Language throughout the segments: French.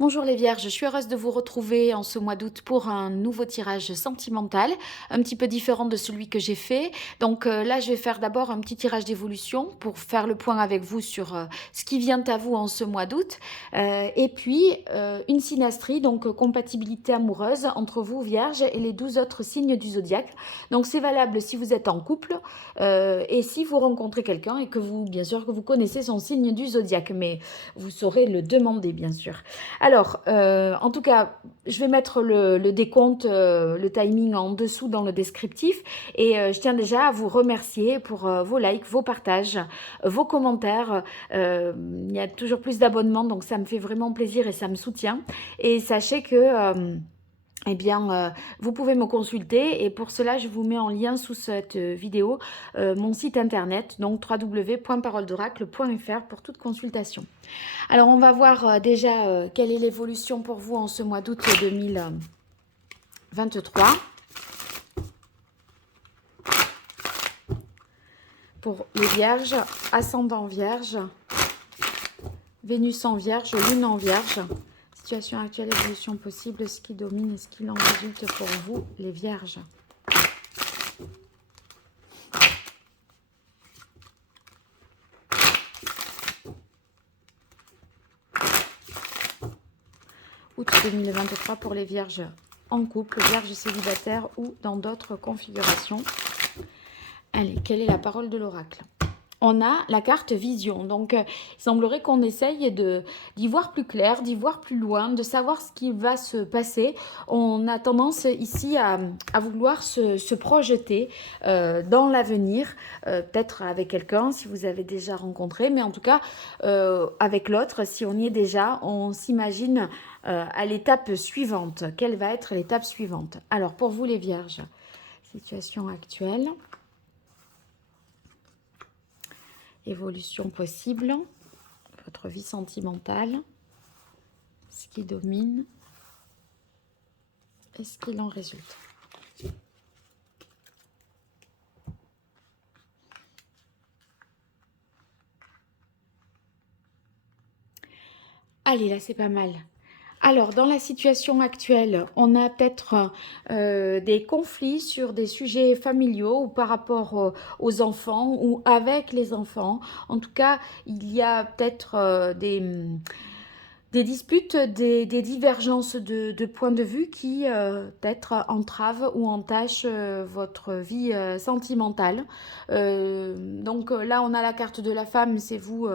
Bonjour les Vierges, je suis heureuse de vous retrouver en ce mois d'août pour un nouveau tirage sentimental, un petit peu différent de celui que j'ai fait. Donc là, je vais faire d'abord un petit tirage d'évolution pour faire le point avec vous sur ce qui vient à vous en ce mois d'août. Et puis, une synastrie, donc compatibilité amoureuse entre vous, Vierges, et les 12 autres signes du zodiaque. Donc c'est valable si vous êtes en couple et si vous rencontrez quelqu'un et que vous, bien sûr, que vous connaissez son signe du zodiaque, mais vous saurez le demander, bien sûr. Alors, en tout cas, je vais mettre le décompte, le timing en dessous dans le descriptif. Et je tiens déjà à vous remercier pour vos likes, vos partages, vos commentaires. Il y a toujours plus d'abonnements, donc ça me fait vraiment plaisir et ça me soutient. Et sachez que eh bien, vous pouvez me consulter et pour cela, je vous mets en lien sous cette vidéo mon site internet, donc www.paroledoracle.fr pour toute consultation. Alors, on va voir déjà quelle est l'évolution pour vous en ce mois d'août 2023. Pour les Vierges, ascendant Vierge, Vénus en Vierge, Lune en Vierge. Situation actuelle, évolution possible, ce qui domine et ce qu'il en résulte pour vous, les Vierges. Août 2023 pour les Vierges en couple, Vierges célibataires ou dans d'autres configurations. Allez, quelle est la parole de l'oracle? On a la carte vision, donc il semblerait qu'on essaye d'y voir plus clair, d'y voir plus loin, de savoir ce qui va se passer. On a tendance ici à vouloir se projeter dans l'avenir, peut-être avec quelqu'un si vous avez déjà rencontré, mais en tout cas avec l'autre, si on y est déjà, on s'imagine à l'étape suivante. Quelle va être l'étape suivante? Alors pour vous les Vierges, situation actuelle. Évolution possible, votre vie sentimentale, ce qui domine et ce qu'il en résulte. Allez, là c'est pas mal. Alors, dans la situation actuelle, on a peut-être des conflits sur des sujets familiaux ou par rapport aux enfants ou avec les enfants. En tout cas, il y a peut-être des disputes, des divergences de points de vue qui peut-être entravent ou entachent votre vie sentimentale. Donc là, on a la carte de la femme, c'est vous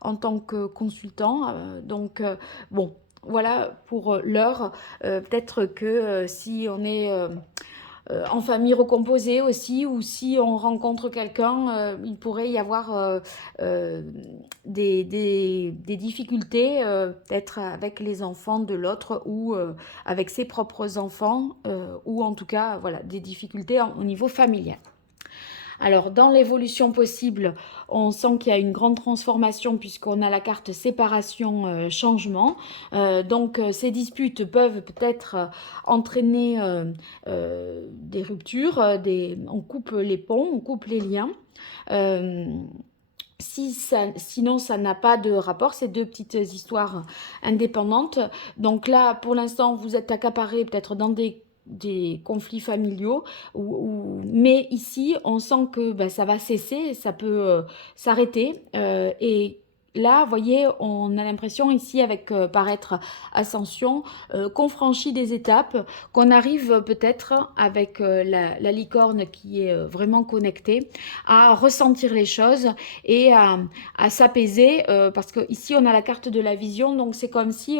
en tant que consultant. Bon, voilà pour l'heure. Peut-être que si on est en famille recomposée aussi, ou si on rencontre quelqu'un, il pourrait y avoir des difficultés, peut-être avec les enfants de l'autre ou avec ses propres enfants, ou en tout cas, voilà, des difficultés au niveau familial. Alors, dans l'évolution possible, on sent qu'il y a une grande transformation puisqu'on a la carte séparation, changement. Donc, ces disputes peuvent peut-être entraîner des ruptures, on coupe les ponts, on coupe les liens. Sinon, ça n'a pas de rapport, c'est deux petites histoires indépendantes. Donc là, pour l'instant, vous êtes accaparé peut-être dans des conflits familiaux, mais ici, on sent que ça va cesser, ça peut s'arrêter. Et là, vous voyez, on a l'impression ici, avec paraître ascension, qu'on franchit des étapes, qu'on arrive peut-être avec la licorne qui est vraiment connectée, à ressentir les choses et à s'apaiser, parce que ici on a la carte de la vision, donc c'est comme si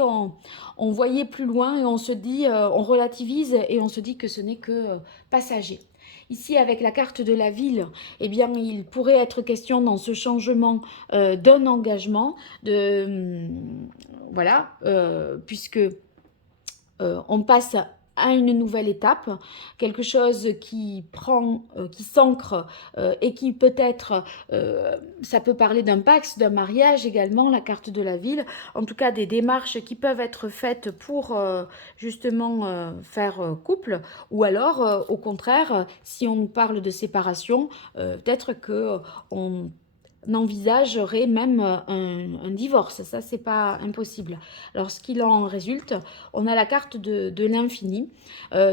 on voyait plus loin et on se dit, on relativise et on se dit que ce n'est que passager. Ici, avec la carte de la ville, eh bien, il pourrait être question dans ce changement d'un engagement, voilà, puisque on passe à une nouvelle étape, quelque chose qui prend, qui s'ancre et qui peut-être, ça peut parler d'un pax, d'un mariage également, la carte de la ville, en tout cas des démarches qui peuvent être faites pour justement faire couple, ou alors au contraire, si on parle de séparation, peut-être que on envisagerait même un divorce. Ça, c'est pas impossible. Alors, ce qu'il en résulte, on a la carte de l'infini.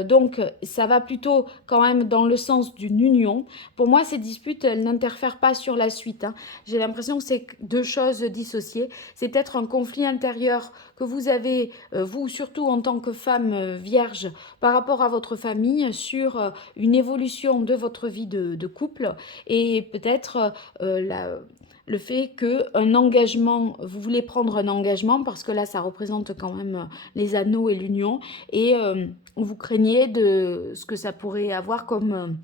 Donc, ça va plutôt quand même dans le sens d'une union. Pour moi, ces disputes, elles n'interfèrent pas sur la suite, hein. J'ai l'impression que c'est deux choses dissociées. C'est peut-être un conflit intérieur que vous avez, vous, surtout en tant que femme vierge, par rapport à votre famille, sur une évolution de votre vie de couple et peut-être le fait qu'un engagement, vous voulez prendre un engagement parce que là, ça représente quand même les anneaux et l'union et vous craignez de ce que ça pourrait avoir comme...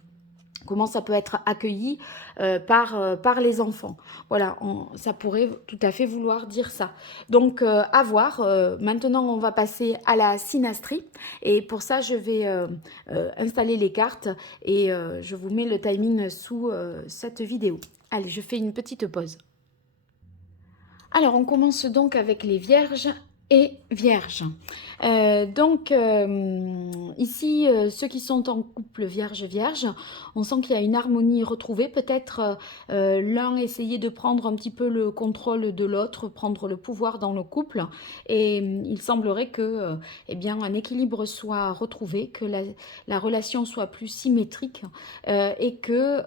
comment ça peut être accueilli par les enfants. Voilà, ça pourrait tout à fait vouloir dire ça. Donc, à voir. Maintenant, on va passer à la synastrie. Et pour ça, je vais installer les cartes et je vous mets le timing sous cette vidéo. Allez, je fais une petite pause. Alors, on commence donc avec les vierges et vierges. Ici, ceux qui sont en couple vierge-vierge, on sent qu'il y a une harmonie retrouvée. Peut-être l'un essayer de prendre un petit peu le contrôle de l'autre, prendre le pouvoir dans le couple. Et il semblerait que eh bien, un équilibre soit retrouvé, que la relation soit plus symétrique et que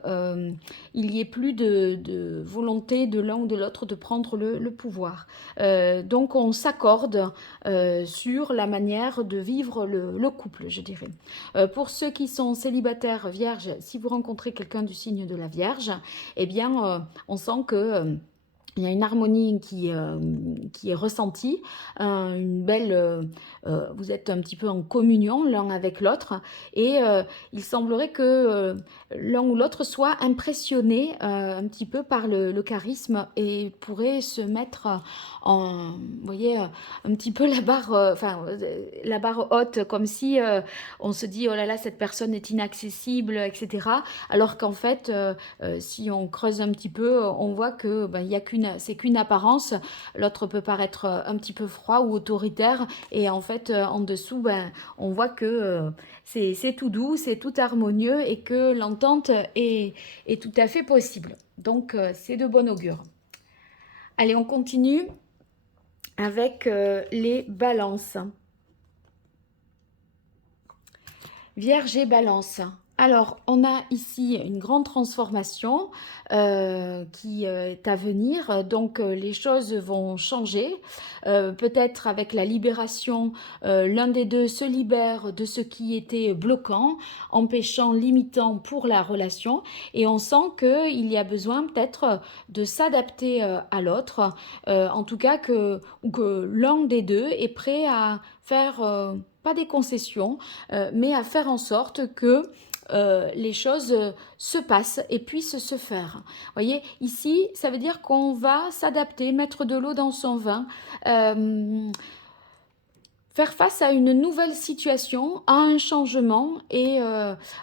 il n'y ait plus de volonté de l'un ou de l'autre de prendre le pouvoir. Donc on s'accorde sur la manière de vivre le couple, je dirais. Pour ceux qui sont célibataires vierges, si vous rencontrez quelqu'un du signe de la Vierge, eh bien on sent que il y a une harmonie qui est ressentie, une belle... vous êtes un petit peu en communion l'un avec l'autre et il semblerait que l'un ou l'autre soit impressionné un petit peu par le charisme et pourrait se mettre en... Vous voyez, un petit peu la barre haute, comme si on se dit, oh là là, cette personne est inaccessible, etc. Alors qu'en fait, si on creuse un petit peu, on voit que il y a c'est qu'une apparence. L'autre peut paraître un petit peu froid ou autoritaire et en fait en dessous on voit que c'est tout doux, c'est tout harmonieux et que l'entente est tout à fait possible. Donc c'est de bon augure. Allez, on continue avec les balances. Vierge et Balance. Alors, on a ici une grande transformation qui est à venir. Donc, les choses vont changer. Peut-être avec la libération, l'un des deux se libère de ce qui était bloquant, empêchant, limitant pour la relation. Et on sent qu'il y a besoin peut-être de s'adapter à l'autre. En tout cas, que l'un des deux est prêt à faire... pas des concessions, mais à faire en sorte que les choses se passent et puissent se faire. Vous voyez, ici, ça veut dire qu'on va s'adapter, mettre de l'eau dans son vin, faire face à une nouvelle situation, à un changement et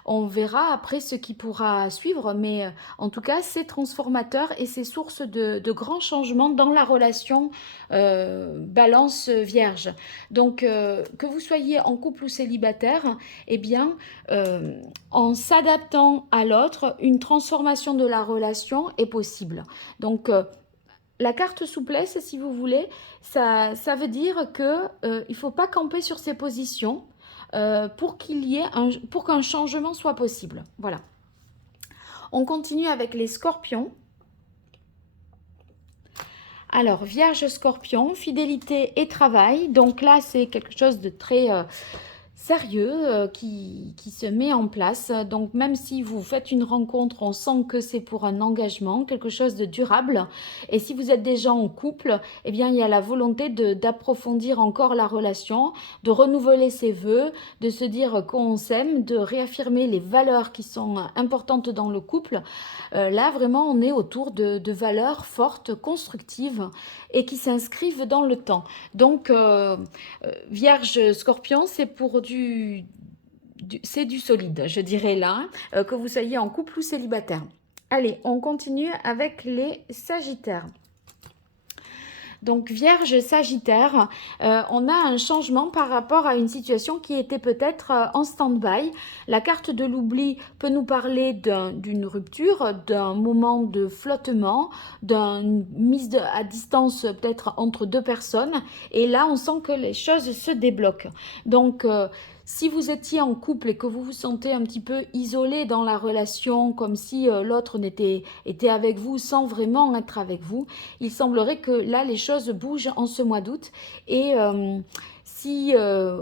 on verra après ce qui pourra suivre, mais en tout cas c'est transformateur et c'est source de grands changements dans la relation balance vierge. Donc que vous soyez en couple ou célibataire, eh bien en s'adaptant à l'autre, une transformation de la relation est possible. Donc la carte souplesse, si vous voulez, ça veut dire que il faut pas camper sur ses positions pour pour qu'un changement soit possible. Voilà. On continue avec les scorpions. Alors, Vierge Scorpion, fidélité et travail. Donc là, c'est quelque chose de très sérieux qui se met en place. Donc même si vous faites une rencontre, on sent que c'est pour un engagement, quelque chose de durable. Et si vous êtes déjà en couple, eh bien il y a la volonté d'approfondir encore la relation, de renouveler ses vœux, de se dire qu'on s'aime, de réaffirmer les valeurs qui sont importantes dans le couple. Là vraiment on est autour de valeurs fortes, constructives et qui s'inscrivent dans le temps. Donc Vierge Scorpion, c'est pour c'est du solide, je dirais là, que vous soyez en couple ou célibataire. Allez, on continue avec les Sagittaires. Donc Vierge, Sagittaire, on a un changement par rapport à une situation qui était peut-être en stand-by. La carte de l'oubli peut nous parler d'une rupture, d'un moment de flottement, d'une mise à distance peut-être entre deux personnes. Et là, on sent que les choses se débloquent. Donc, si vous étiez en couple et que vous vous sentez un petit peu isolé dans la relation, comme si l'autre était avec vous sans vraiment être avec vous, il semblerait que là, les choses bougent en ce mois d'août. Et si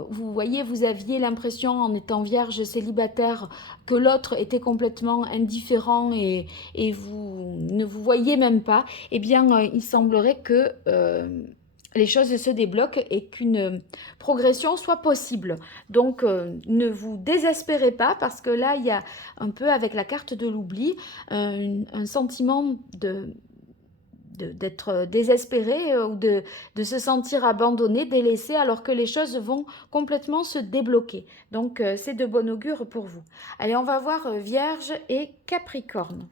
vous voyez, vous aviez l'impression en étant vierge célibataire que l'autre était complètement indifférent et vous ne vous voyez même pas, eh bien, il semblerait que les choses se débloquent et qu'une progression soit possible. Donc, ne vous désespérez pas parce que là, il y a un peu avec la carte de l'oubli, un sentiment d'être désespéré ou de se sentir abandonné, délaissé, alors que les choses vont complètement se débloquer. Donc, c'est de bon augure pour vous. Allez, on va voir Vierge et Capricorne.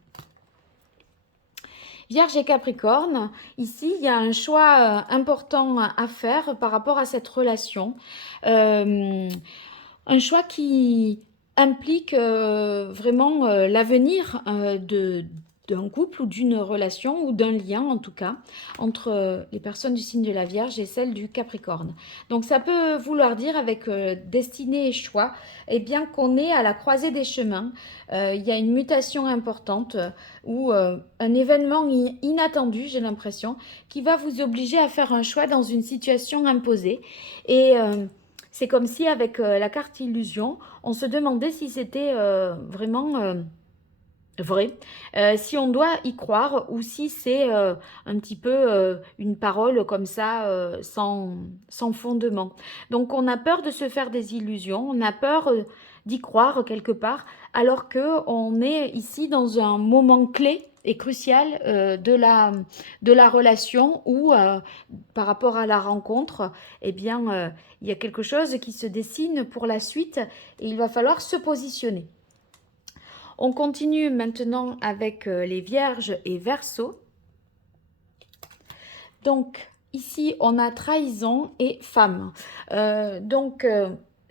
Vierge et Capricorne, ici, il y a un choix important à faire par rapport à cette relation. Un choix qui implique vraiment l'avenir d'un couple ou d'une relation ou d'un lien en tout cas entre les personnes du signe de la Vierge et celles du Capricorne. Donc ça peut vouloir dire avec destinée et choix, eh bien qu'on est à la croisée des chemins. Il y a une mutation importante ou un événement inattendu, j'ai l'impression, qui va vous obliger à faire un choix dans une situation imposée. Et c'est comme si avec la carte illusion, on se demandait si c'était vraiment vrai, si on doit y croire ou si c'est un petit peu une parole comme ça sans fondement. Donc on a peur de se faire des illusions, on a peur d'y croire quelque part, alors que on est ici dans un moment clé et crucial de la relation où par rapport à la rencontre, eh bien il y a quelque chose qui se dessine pour la suite et il va falloir se positionner. On continue maintenant avec les Vierges et Verseaux. Donc, ici, on a trahison et femme.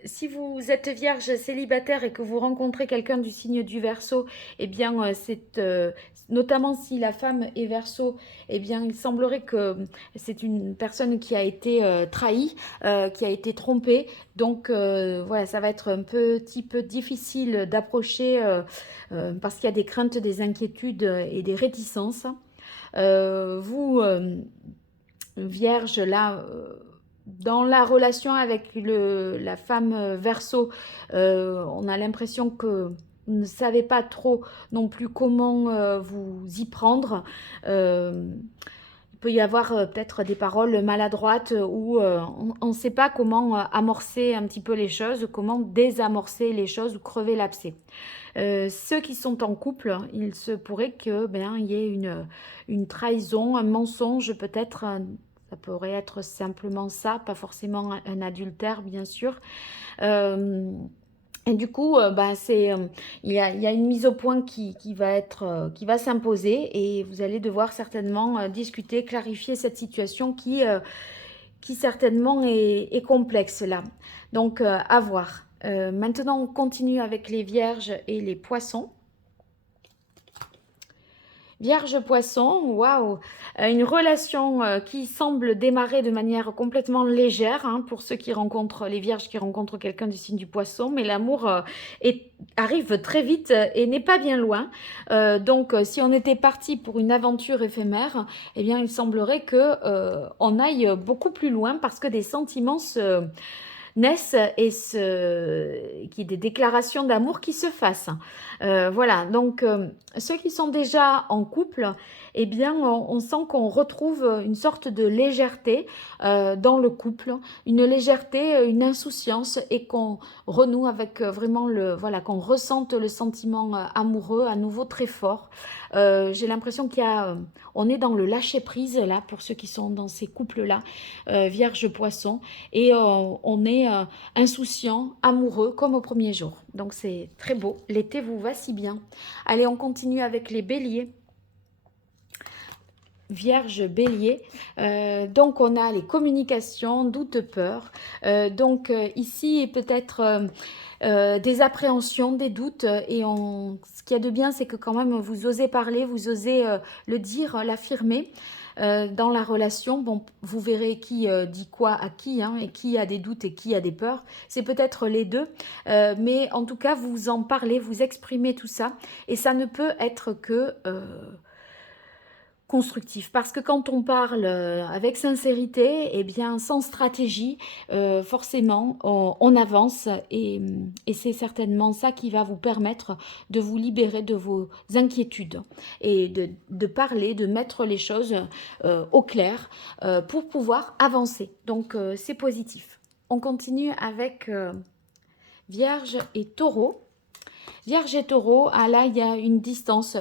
Si vous êtes vierge célibataire et que vous rencontrez quelqu'un du signe du Verseau, eh bien, c'est notamment si la femme est Verseau, eh bien, il semblerait que c'est une personne qui a été trahie, qui a été trompée. Donc, voilà, ça va être un petit peu difficile d'approcher parce qu'il y a des craintes, des inquiétudes et des réticences. Vous, Vierge, là, dans la relation avec la femme Verseau, on a l'impression que vous ne savez pas trop non plus comment vous y prendre. Il peut y avoir peut-être des paroles maladroites où on ne sait pas comment amorcer un petit peu les choses, comment désamorcer les choses ou crever l'abcès. Ceux qui sont en couple, il se pourrait que il y ait une trahison, un mensonge peut-être. Ça pourrait être simplement ça, pas forcément un adultère, bien sûr. Et du coup, il y a une mise au point qui va s'imposer et vous allez devoir certainement discuter, clarifier cette situation qui certainement est complexe là. Donc, à voir. Maintenant, on continue avec les Vierges et les Poissons. Vierge Poisson, waouh, une relation qui semble démarrer de manière complètement légère pour ceux qui rencontrent, les Vierges qui rencontrent quelqu'un du signe du Poisson, mais l'amour arrive très vite et n'est pas bien loin. Donc, si on était parti pour une aventure éphémère, eh bien, il semblerait que on aille beaucoup plus loin parce que des sentiments naissent et qu'il y ait des déclarations d'amour qui se fassent. Voilà, donc ceux qui sont déjà en couple, eh bien, on sent qu'on retrouve une sorte de légèreté dans le couple, une légèreté, une insouciance et qu'on renoue avec vraiment voilà, qu'on ressente le sentiment amoureux à nouveau très fort. J'ai l'impression on est dans le lâcher prise là pour ceux qui sont dans ces couples là, Vierge Poisson, et on est insouciant, amoureux comme au premier jour. Donc c'est très beau, l'été vous va si bien. Allez, on continue avec les Béliers. Vierge, Bélier, donc on a les communications, doute, peur. Ici, peut-être des appréhensions, des doutes. Ce qu'il y a de bien, c'est que quand même vous osez parler, vous osez le dire, l'affirmer. Dans la relation, bon, vous verrez qui dit quoi à qui, hein, et qui a des doutes et qui a des peurs. C'est peut-être les deux, mais en tout cas, vous en parlez, vous exprimez tout ça, et ça ne peut être que constructif. Parce que quand on parle avec sincérité, eh bien, sans stratégie, forcément, on avance et c'est certainement ça qui va vous permettre de vous libérer de vos inquiétudes et de parler, de mettre les choses au clair pour pouvoir avancer. Donc, c'est positif. On continue avec Vierge et Taureau. Vierge et Taureau, ah là, il y a une distance,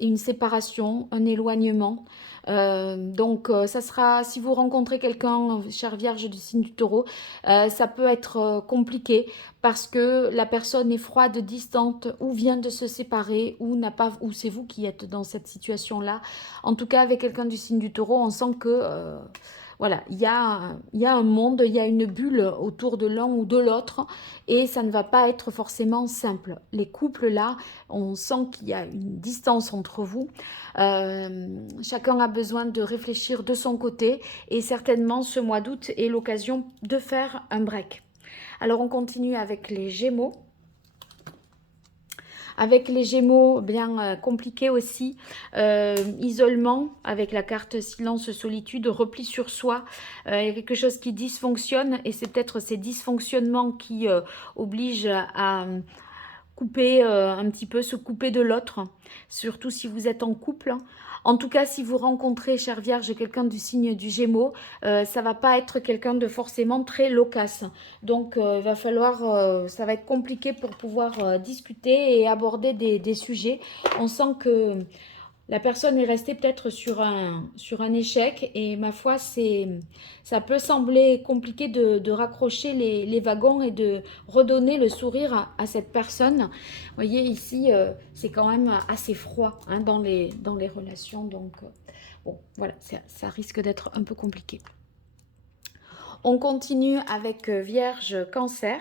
une séparation, un éloignement. Ça sera, si vous rencontrez quelqu'un, chère Vierge du signe du Taureau, ça peut être compliqué parce que la personne est froide, distante, ou vient de se séparer, ou n'a pas, ou c'est vous qui êtes dans cette situation-là. En tout cas, avec quelqu'un du signe du Taureau, on sent que voilà, il y a un monde, il y a une bulle autour de l'un ou de l'autre et ça ne va pas être forcément simple. Les couples là, on sent qu'il y a une distance entre vous. Chacun a besoin de réfléchir de son côté et certainement ce mois d'août est l'occasion de faire un break. Alors on continue avec les Gémeaux. Avec les Gémeaux, bien compliqué aussi, isolement avec la carte silence, solitude, repli sur soi, il y a quelque chose qui dysfonctionne et c'est peut-être ces dysfonctionnements qui obligent à couper un petit peu, se couper de l'autre, surtout si vous êtes en couple. En tout cas, si vous rencontrez, chère Vierge, quelqu'un du signe du Gémeaux, ça va pas être quelqu'un de forcément très loquace. Donc, il va falloir, ça va être compliqué pour pouvoir discuter et aborder des sujets. On sent que la personne est restée peut-être sur un échec et ma foi, ça peut sembler compliqué de raccrocher les wagons et de redonner le sourire à cette personne. Vous voyez, ici, c'est quand même assez froid hein, dans les relations. Donc, bon, voilà, ça risque d'être un peu compliqué. On continue avec Vierge, Cancer.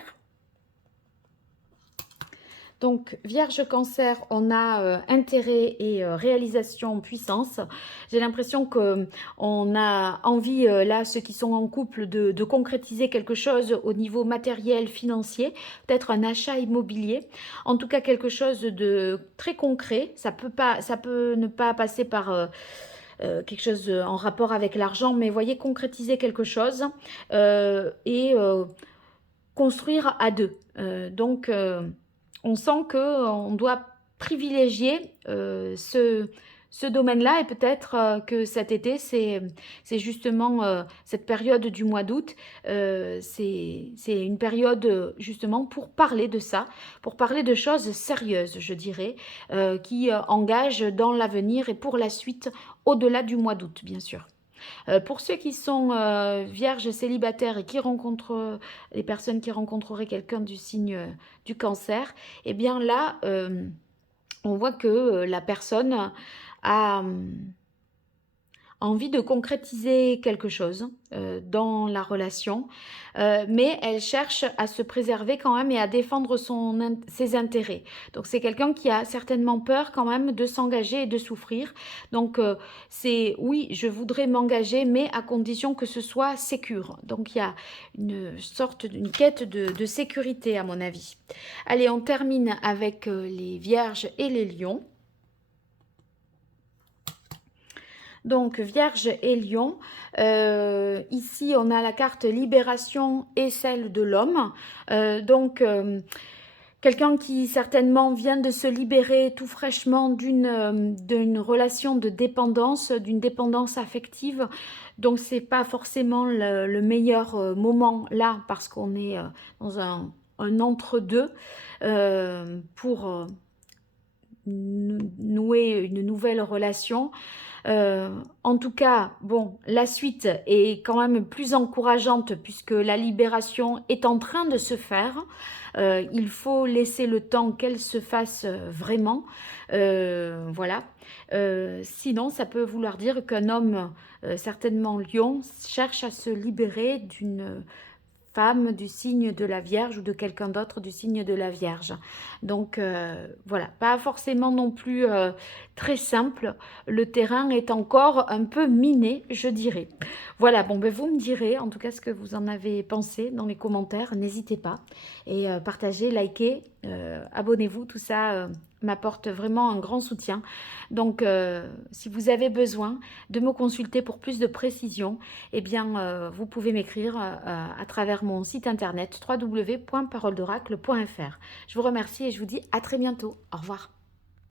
Donc, Vierge Cancer, on a intérêt et réalisation puissance. J'ai l'impression qu'on a envie, là, ceux qui sont en couple, de concrétiser quelque chose au niveau matériel, financier, peut-être un achat immobilier. En tout cas, quelque chose de très concret. Ça peut ne pas passer par quelque chose en rapport avec l'argent, mais voyez, concrétiser quelque chose et construire à deux. On sent qu'on doit privilégier ce domaine-là et peut-être que cet été, c'est justement cette période du mois d'août, c'est une période justement pour parler de ça, pour parler de choses sérieuses, je dirais, qui engagent dans l'avenir et pour la suite, au-delà du mois d'août, bien sûr. Pour ceux qui sont vierges célibataires et qui rencontrent les personnes qui rencontreraient quelqu'un du signe du cancer, eh bien là, on voit que la personne a envie de concrétiser quelque chose dans la relation, mais elle cherche à se préserver quand même et à défendre ses intérêts. Donc c'est quelqu'un qui a certainement peur quand même de s'engager et de souffrir. Donc c'est oui, je voudrais m'engager, mais à condition que ce soit sécure. Donc il y a une quête de sécurité à mon avis. Allez, on termine avec les Vierges et les Lions. Donc, Vierge et Lion, ici on a la carte libération et celle de l'homme. Quelqu'un qui certainement vient de se libérer tout fraîchement d'une relation de dépendance, d'une dépendance affective. Donc, ce n'est pas forcément le meilleur moment là parce qu'on est dans un entre-deux pour nouer une nouvelle relation. En tout cas, bon, la suite est quand même plus encourageante puisque la libération est en train de se faire. Il faut laisser le temps qu'elle se fasse vraiment. Voilà. Sinon, ça peut vouloir dire qu'un homme, certainement lion, cherche à se libérer d'une femme du signe de la Vierge ou de quelqu'un d'autre du signe de la Vierge. Donc voilà, pas forcément non plus très simple. Le terrain est encore un peu miné, je dirais. Voilà, bon, ben, vous me direz en tout cas ce que vous en avez pensé dans les commentaires. N'hésitez pas. Et partagez, likez, abonnez-vous, tout ça m'apporte vraiment un grand soutien. Donc si vous avez besoin de me consulter pour plus de précision, eh bien, vous pouvez m'écrire à travers mon site internet www.paroledoracle.fr. Je vous remercie et je vous dis à très bientôt. Au revoir.